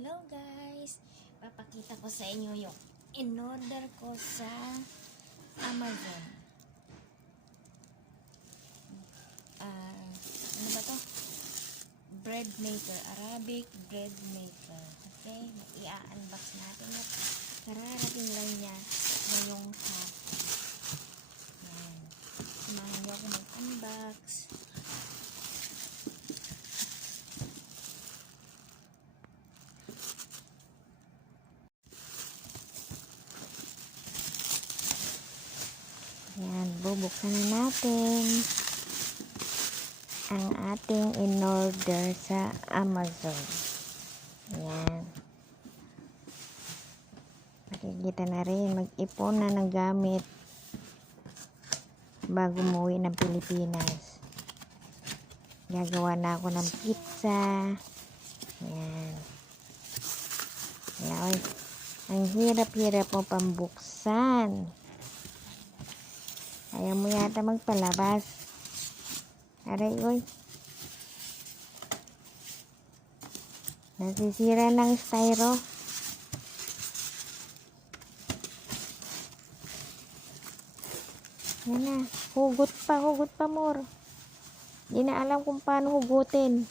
Hello guys! Papakita ko sa inyo yung in-order ko sa Amazon. Ano ba to? Bread maker. Arabic bread maker. Okay? I-unbox natin ito. Kararating lang niya ngayong hapon. Yan. Samahan niyo ako mag-unbox. Yan, bubuksan na natin ang ating in-order sa Amazon. Yan. Makikita na rin, mag-ipon na ng gamit bago umuwi ng Pilipinas. Gagawa na ako ng pizza. Yan. Yan. Ang hirap-hirap mo pambuksan. Ayaw mo yata magpalabas. Aray, oy. Nasisira ng styro. Yan na. Hugot pa more. Di na alam kung paano hugutin.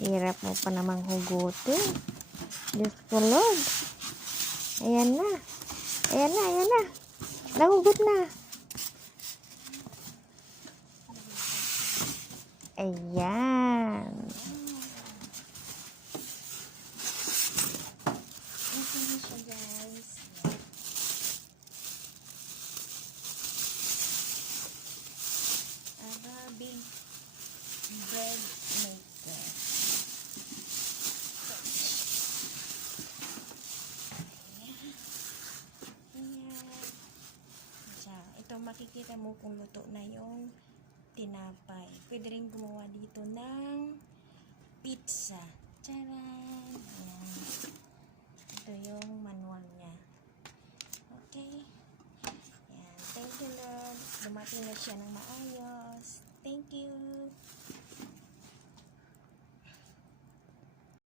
Hirap mo pa namang hugutin. Diyos ko, Lord. Ayan na. Ayan na, ayan na. Nahugot na. Ayan. Ito na siya, guys. Arabic bread maker. Ito makikita mo kung luto na yung tinapay. Pwede rin gumawa dito ng pizza. Charan! Ayan. Ito yung manual niya. Okay. Ayan. Thank you, Lord. Dumating na siya ng maayos. Thank you.